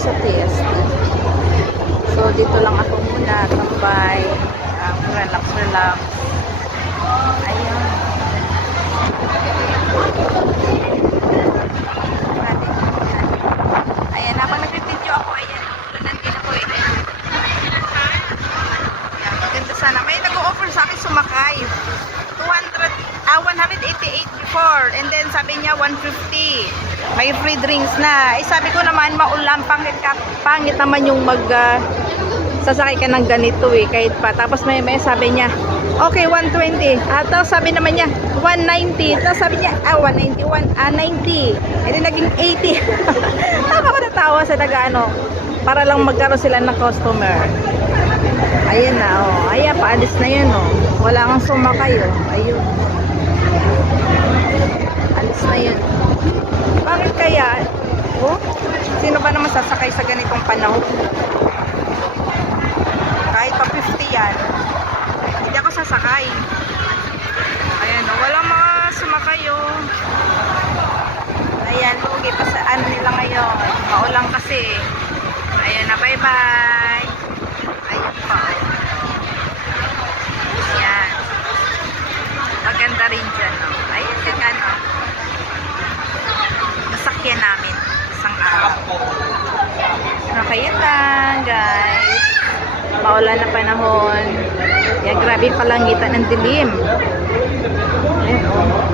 sa TST. So, dito lang ako muna, tambay, relax. Ayun. Ayan, habang nag-video ako, ayan, nandito ako eh. Ayan, maganda sana. May nag-o-offer sa akin sumakay. 188 before, and then sabi niya 150. May free drinks na. Eh, sabi ko naman, maulan, pangit naman yung sasakay ka ng ganito eh, kahit pa. Tapos may sabi niya, okay, 120. Tapos sabi naman niya, 190. Tapos sabi niya, 191, 90. And then naging 80. Ako natawa sa para lang magkaroon sila ng customer. Ayan na, oh. Ayan, paalis na yun, oh. Wala kang sumakay, oh. Ayun. Alis na yun. Bakit kaya? Oh? Sino ba naman sasakay sa ganitong panahon? Kahit pa 50 yan, hindi ako sasakay. Ayan, oh. Walang mga sumakay, oh. Ayan, lugi pa sa nila ngayon. Maulang kasi. Ayan na, bye-bye. Ayan pa. Ayan. Maganda rin dyan, no? Ayan yung nasakyan namin isang araw. Okay, yun lang, guys. Maulan na panahon. Yan, grabe palangitan ng dilim. Ayan, oh.